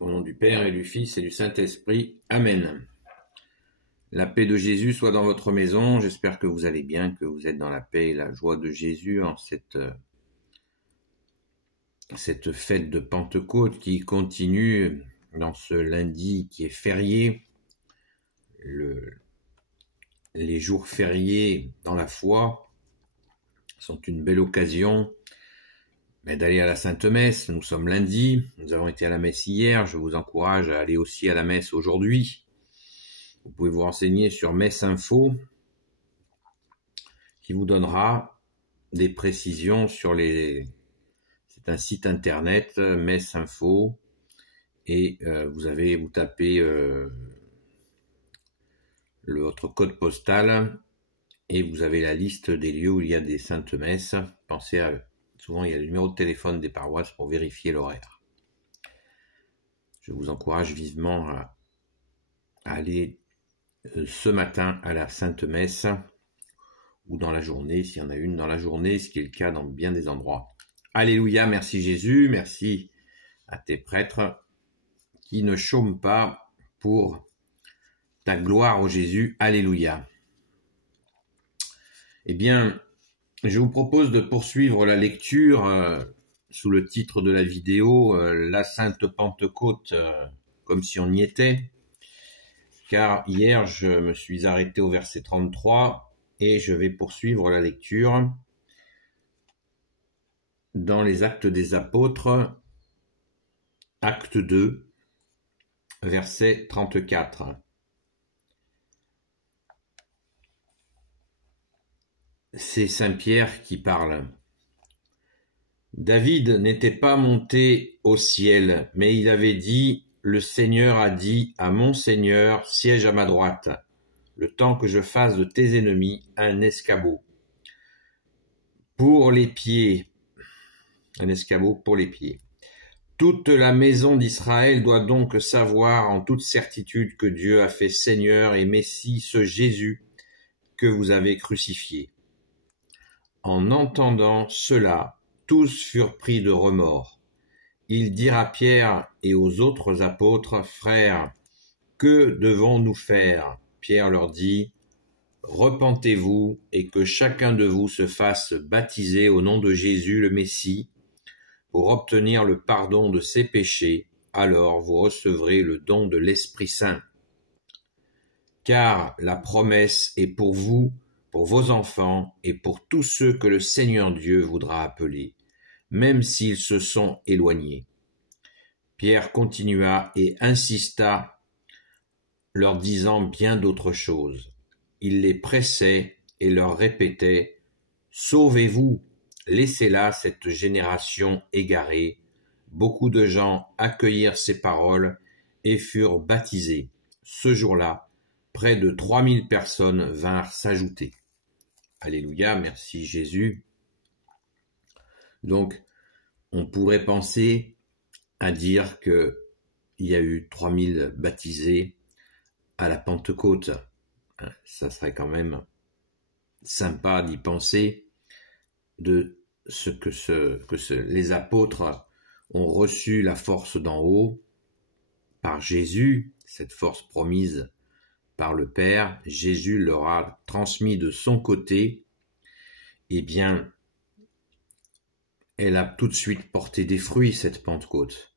Au nom du Père et du Fils et du Saint-Esprit. Amen. La paix de Jésus soit dans votre maison. J'espère que vous allez bien, que vous êtes dans la paix et la joie de Jésus en cette fête de Pentecôte qui continue dans ce lundi qui est férié. Les jours fériés dans la foi sont une belle occasion d'aller à la Sainte Messe. Nous sommes lundi, nous avons été à la messe hier, je vous encourage à aller aussi à la messe aujourd'hui. Vous pouvez vous renseigner sur Messe Info qui vous donnera des précisions sur c'est un site internet, Messe Info, et vous tapez votre code postal et vous avez la liste des lieux où il y a des saintes messes. Pensez souvent il y a le numéro de téléphone des paroisses pour vérifier l'horaire. Je vous encourage vivement à aller ce matin à la Sainte Messe ou dans la journée, s'il y en a une dans la journée, ce qui est le cas dans bien des endroits. Alléluia, merci Jésus, merci à tes prêtres qui ne chôment pas pour ta gloire, ô Jésus, alléluia. Eh bien, je vous propose de poursuivre la lecture sous le titre de la vidéo, la Sainte Pentecôte, comme si on y était. Car hier, je me suis arrêté au verset 33 et je vais poursuivre la lecture dans les Actes des Apôtres, acte 2, verset 34. C'est Saint Pierre qui parle. David n'était pas monté au ciel, mais il avait dit: le Seigneur a dit à mon Seigneur, siège à ma droite, le temps que je fasse de tes ennemis un escabeau pour les pieds. Un escabeau pour les pieds. Toute la maison d'Israël doit donc savoir en toute certitude que Dieu a fait Seigneur et Messie ce Jésus que vous avez crucifié. En entendant cela, tous furent pris de remords. Ils dirent à Pierre et aux autres apôtres: frères, que devons-nous faire? Pierre leur dit: repentez-vous et que chacun de vous se fasse baptiser au nom de Jésus le Messie pour obtenir le pardon de ses péchés, alors vous recevrez le don de l'Esprit Saint. Car la promesse est pour vous, pour vos enfants et pour tous ceux que le Seigneur Dieu voudra appeler, même s'ils se sont éloignés. Pierre continua et insista, leur disant bien d'autres choses. Il les pressait et leur répétait: sauvez-vous, laissez là cette génération égarée. Beaucoup de gens accueillirent ces paroles et furent baptisés. Ce jour-là, près de 3000 personnes vinrent s'ajouter. Alléluia, merci Jésus. Donc, on pourrait penser à dire qu'il y a eu 3000 baptisés à la Pentecôte. Ça serait quand même sympa d'y penser de ce que les apôtres ont reçu la force d'en haut par Jésus, cette force promise par le Père. Jésus leur a transmis de son côté. Eh bien, elle a tout de suite porté des fruits, cette Pentecôte.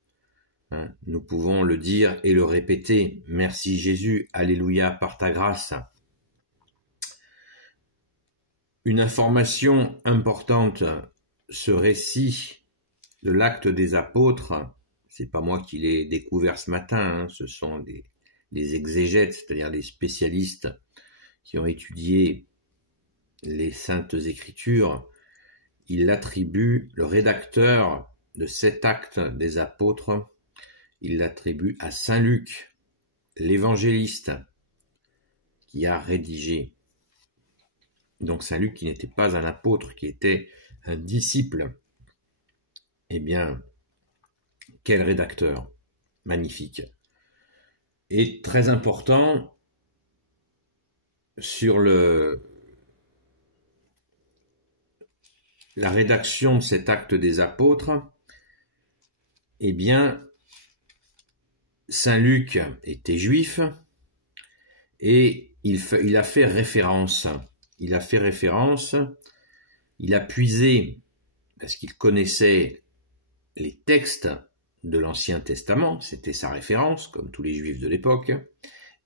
Nous pouvons le dire et le répéter. Merci Jésus, alléluia, par ta grâce. Une information importante, ce récit de l'acte des apôtres, c'est pas moi qui l'ai découvert ce matin, ce sont les exégètes, c'est-à-dire les spécialistes qui ont étudié les saintes écritures. Il l'attribue, le rédacteur de cet acte des apôtres, il l'attribue à Saint Luc, l'évangéliste, qui a rédigé. Donc Saint Luc qui n'était pas un apôtre, qui était un disciple. Eh bien, quel rédacteur magnifique. Et très important, sur la rédaction de cet acte des apôtres, eh bien, Saint Luc était juif et il a fait référence. Il a puisé, parce qu'il connaissait les textes de l'Ancien Testament, c'était sa référence, comme tous les juifs de l'époque,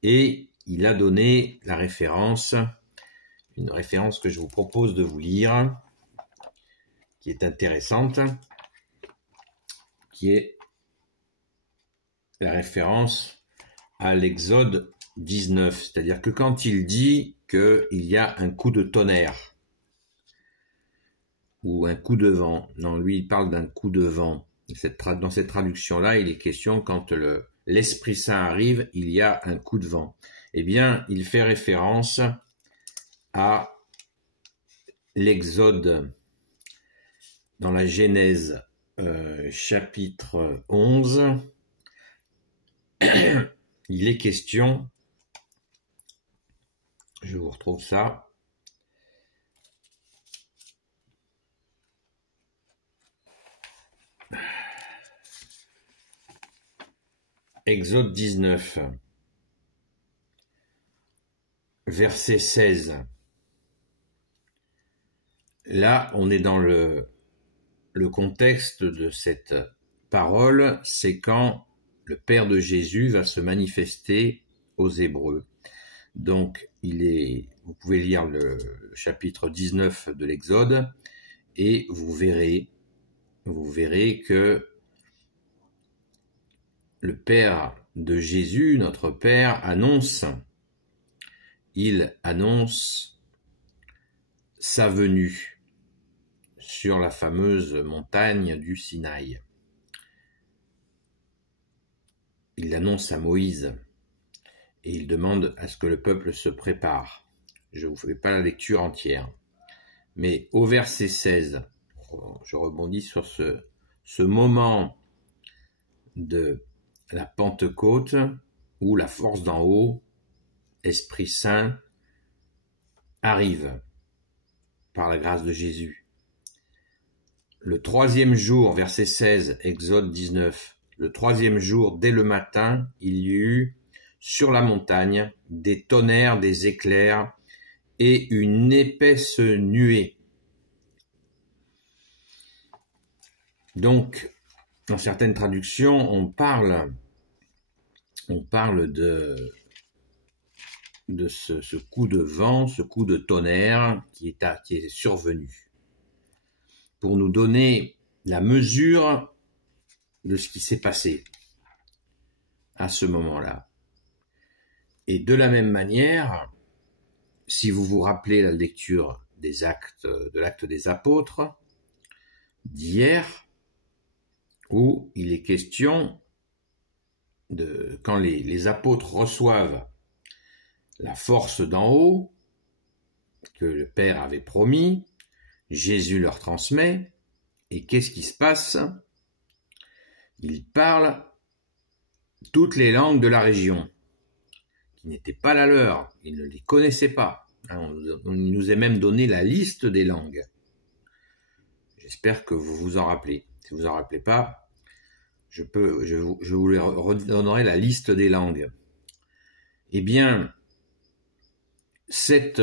et il a donné la référence, une référence que je vous propose de vous lire, qui est intéressante, qui est la référence à l'Exode 19, c'est-à-dire que quand il dit qu'il y a un coup de tonnerre, ou un coup de vent, non, lui il parle d'un coup de vent, dans cette traduction-là, il est question quand l'Esprit Saint arrive, il y a un coup de vent. Eh bien, il fait référence à l'Exode dans la Genèse chapitre 11. Il est question, je vous retrouve ça, Exode 19, verset 16. Là, on est dans le contexte de cette parole, c'est quand le Père de Jésus va se manifester aux Hébreux. Donc, vous pouvez lire le chapitre 19 de l'Exode et vous verrez que le Père de Jésus, notre Père, il annonce sa venue sur la fameuse montagne du Sinaï. Il l'annonce à Moïse et il demande à ce que le peuple se prépare. Je ne vous fais pas la lecture entière. Mais au verset 16, je rebondis sur ce moment de la Pentecôte où la force d'en haut, Esprit Saint, arrive par la grâce de Jésus. Le 3e jour, verset 16, Exode 19, le 3e jour, dès le matin, il y eut sur la montagne des tonnerres, des éclairs et une épaisse nuée. Donc, dans certaines traductions, on parle de ce coup de vent, ce coup de tonnerre qui est survenu, pour nous donner la mesure de ce qui s'est passé à ce moment-là. Et de la même manière, si vous vous rappelez la lecture de l'acte des apôtres d'hier, où il est question de quand les apôtres reçoivent la force d'en haut que le Père avait promis, Jésus leur transmet, et qu'est-ce qui se passe? Ils parlent toutes les langues de la région, qui n'étaient pas la leur, ils ne les connaissaient pas. On nous a même donné la liste des langues. J'espère que vous vous en rappelez. Si vous en rappelez pas, je vous redonnerai la liste des langues. Eh bien, ces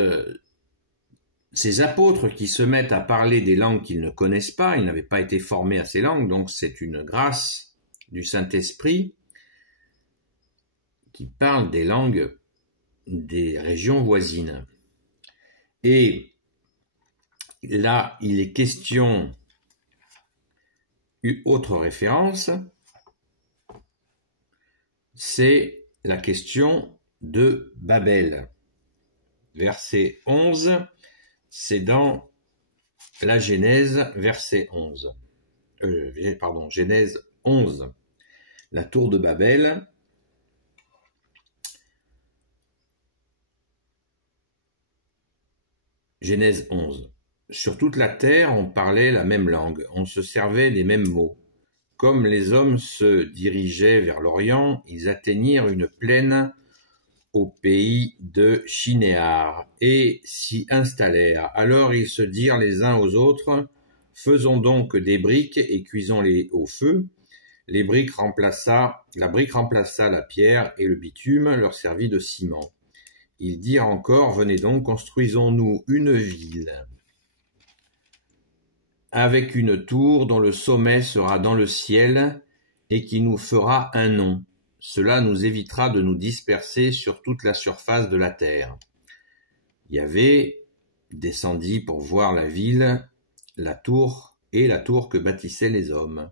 apôtres qui se mettent à parler des langues qu'ils ne connaissent pas, ils n'avaient pas été formés à ces langues, donc c'est une grâce du Saint-Esprit qui parle des langues des régions voisines. Et là, il est question, une autre référence, c'est la question de Babel. Verset 11, c'est dans la Genèse, verset 11. Genèse 11. La tour de Babel. Genèse 11. Sur toute la terre, on parlait la même langue, on se servait des mêmes mots. Comme les hommes se dirigeaient vers l'Orient, ils atteignirent une plaine au pays de Shinéar et s'y installèrent. Alors ils se dirent les uns aux autres, faisons donc des briques et cuisons-les au feu. La brique remplaça la pierre, et le bitume leur servit de ciment. Ils dirent encore, venez donc, construisons-nous une ville, avec une tour dont le sommet sera dans le ciel, et qui nous fera un nom. Cela nous évitera de nous disperser sur toute la surface de la terre. Yahvé descendit pour voir la ville, la tour que bâtissaient les hommes.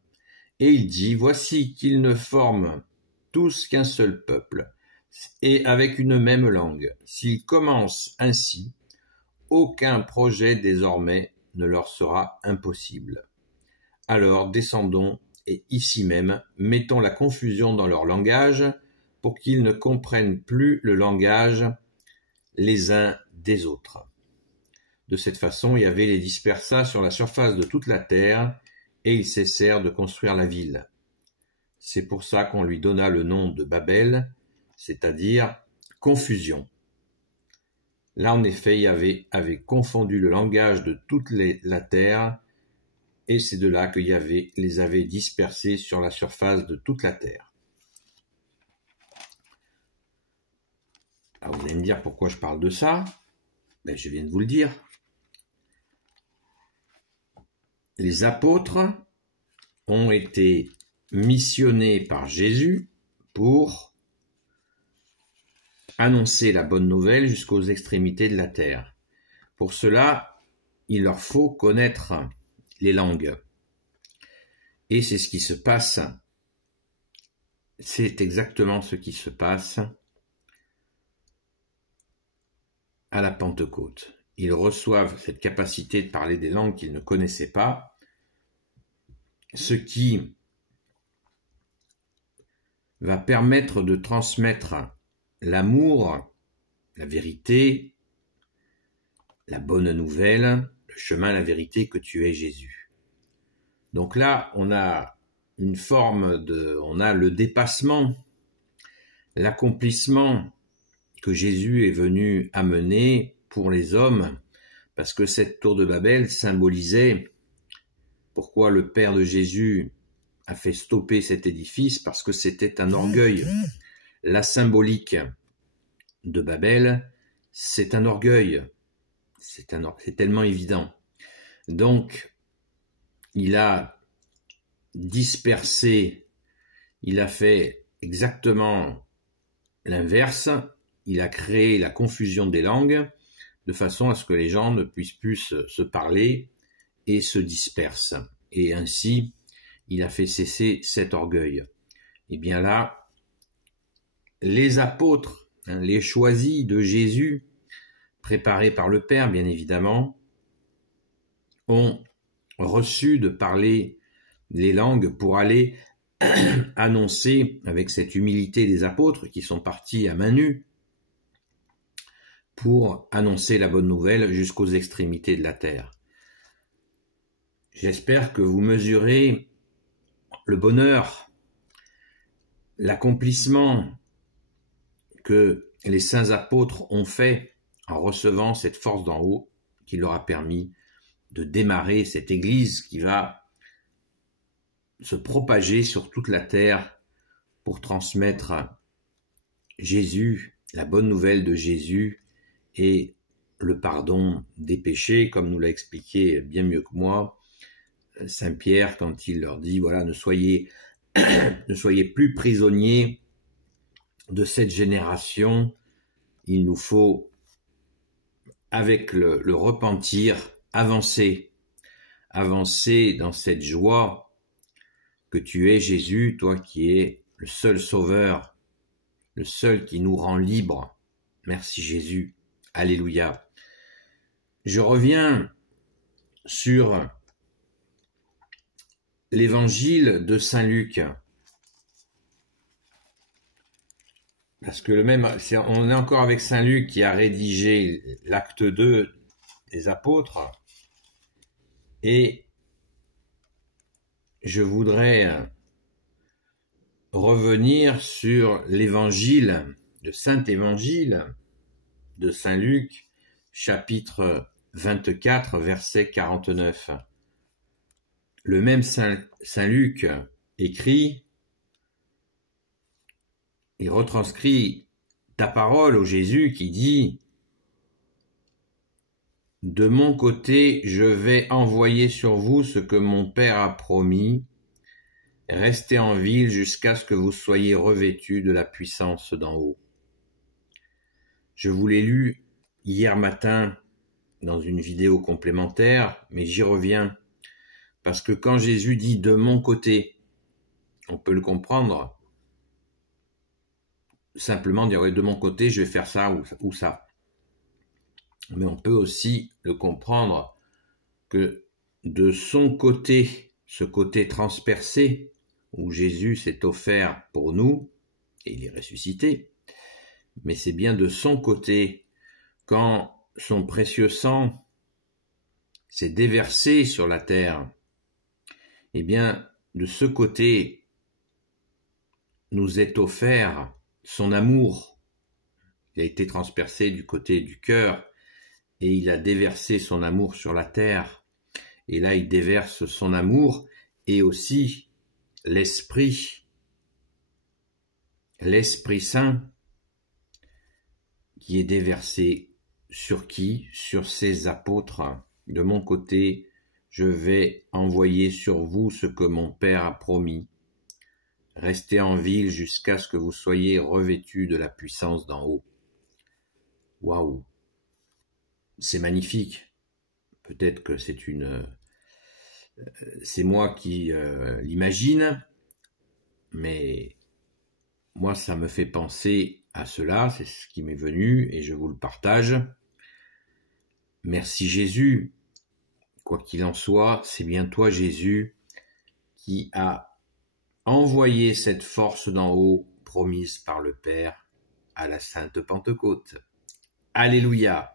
Et il dit, voici qu'ils ne forment tous qu'un seul peuple, et avec une même langue. S'ils commencent ainsi, aucun projet désormais ne leur sera impossible. Alors descendons, et ici même, mettons la confusion dans leur langage, pour qu'ils ne comprennent plus le langage les uns des autres. De cette façon, Yahvé les dispersa sur la surface de toute la terre, et ils cessèrent de construire la ville. C'est pour ça qu'on lui donna le nom de Babel, c'est-à-dire confusion. Là, en effet, Yahvé avait confondu le langage de toute la terre, et c'est de là que Yahvé les avait dispersés sur la surface de toute la terre. Alors vous allez me dire pourquoi je parle de ça. Je viens de vous le dire. Les apôtres ont été missionnés par Jésus pour annoncer la bonne nouvelle jusqu'aux extrémités de la terre. Pour cela, il leur faut connaître les langues. Et c'est ce qui se passe. C'est exactement ce qui se passe à la Pentecôte. Ils reçoivent cette capacité de parler des langues qu'ils ne connaissaient pas, ce qui va permettre de transmettre l'amour, la vérité, la bonne nouvelle, le chemin, la vérité, que tu es Jésus. Donc là, on a on a le dépassement, l'accomplissement que Jésus est venu amener pour les hommes, parce que cette tour de Babel symbolisait pourquoi le Père de Jésus a fait stopper cet édifice, parce que c'était un orgueil. La symbolique de Babel, c'est un orgueil. C'est tellement évident. Donc, il a dispersé, il a fait exactement l'inverse, il a créé la confusion des langues, de façon à ce que les gens ne puissent plus se parler et se dispersent. Et ainsi, il a fait cesser cet orgueil. Et bien là, les apôtres, les choisis de Jésus, préparés par le Père, bien évidemment, ont reçu de parler les langues pour aller annoncer, avec cette humilité des apôtres qui sont partis à main nue, pour annoncer la bonne nouvelle jusqu'aux extrémités de la terre. J'espère que vous mesurez le bonheur, l'accomplissement que les saints apôtres ont fait en recevant cette force d'en haut qui leur a permis de démarrer cette Église qui va se propager sur toute la terre pour transmettre Jésus, la bonne nouvelle de Jésus et le pardon des péchés, comme nous l'a expliqué bien mieux que moi Saint Pierre quand il leur dit, voilà, ne soyez plus prisonniers de cette génération, il nous faut, avec le repentir, avancer dans cette joie que tu es Jésus, toi qui es le seul sauveur, le seul qui nous rend libres. Merci Jésus. Alléluia. Je reviens sur l'évangile de Saint Luc. Parce que on est encore avec Saint Luc qui a rédigé l'acte 2 des apôtres. Et je voudrais revenir sur l'évangile, le Saint Évangile de Saint Luc, chapitre 24, verset 49. Le même Saint Luc écrit et retranscrit ta parole, ô Jésus, qui dit « De mon côté, je vais envoyer sur vous ce que mon Père a promis. Restez en ville jusqu'à ce que vous soyez revêtus de la puissance d'en haut. » Je vous l'ai lu hier matin dans une vidéo complémentaire, mais j'y reviens parce que quand Jésus dit « de mon côté », on peut le comprendre simplement dire « de mon côté, je vais faire ça ou ça ». Mais on peut aussi le comprendre que de son côté, ce côté transpercé, où Jésus s'est offert pour nous, et il est ressuscité, mais c'est bien de son côté, quand son précieux sang s'est déversé sur la terre, eh bien, de ce côté, nous est offert son amour. Il a été transpercé du côté du cœur, et il a déversé son amour sur la terre. Et là, il déverse son amour et aussi l'Esprit Saint qui est déversé sur qui? Sur ses apôtres. De mon côté, je vais envoyer sur vous ce que mon Père a promis. Restez en ville jusqu'à ce que vous soyez revêtus de la puissance d'en haut. Waouh! C'est magnifique. Peut-être que c'est moi qui l'imagine, mais moi ça me fait penser à cela, c'est ce qui m'est venu et je vous le partage. Merci Jésus. Quoi qu'il en soit, c'est bien toi Jésus qui a envoyé cette force d'en haut promise par le Père à la Sainte Pentecôte. Alléluia!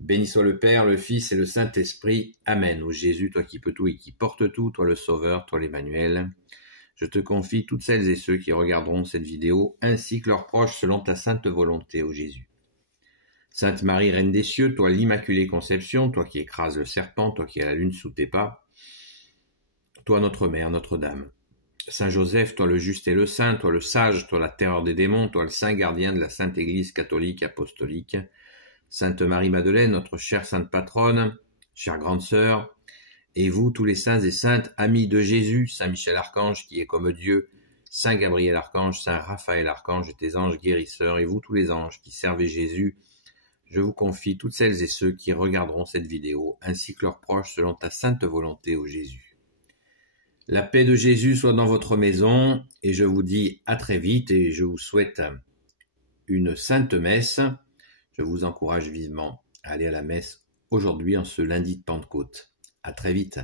Béni soit le Père, le Fils et le Saint-Esprit. Amen. Ô Jésus, toi qui peux tout et qui portes tout, toi le Sauveur, toi l'Emmanuel, je te confie toutes celles et ceux qui regarderont cette vidéo, ainsi que leurs proches, selon ta sainte volonté, ô Jésus. Sainte Marie, Reine des cieux, toi l'Immaculée Conception, toi qui écrases le serpent, toi qui as la lune sous tes pas, toi notre Mère, Notre-Dame. Saint Joseph, toi le juste et le saint, toi le sage, toi la terreur des démons, toi le saint gardien de la Sainte Église catholique apostolique, Sainte Marie-Madeleine, notre chère sainte patronne, chère grande sœur, et vous, tous les saints et saintes, amis de Jésus, Saint Michel Archange, qui est comme Dieu, Saint Gabriel Archange, Saint Raphaël Archange, et tes anges guérisseurs, et vous, tous les anges qui servez Jésus, je vous confie toutes celles et ceux qui regarderont cette vidéo, ainsi que leurs proches, selon ta sainte volonté, ô Jésus. La paix de Jésus soit dans votre maison, et je vous dis à très vite, et je vous souhaite une sainte messe. Je vous encourage vivement à aller à la messe aujourd'hui en ce lundi de Pentecôte. À très vite.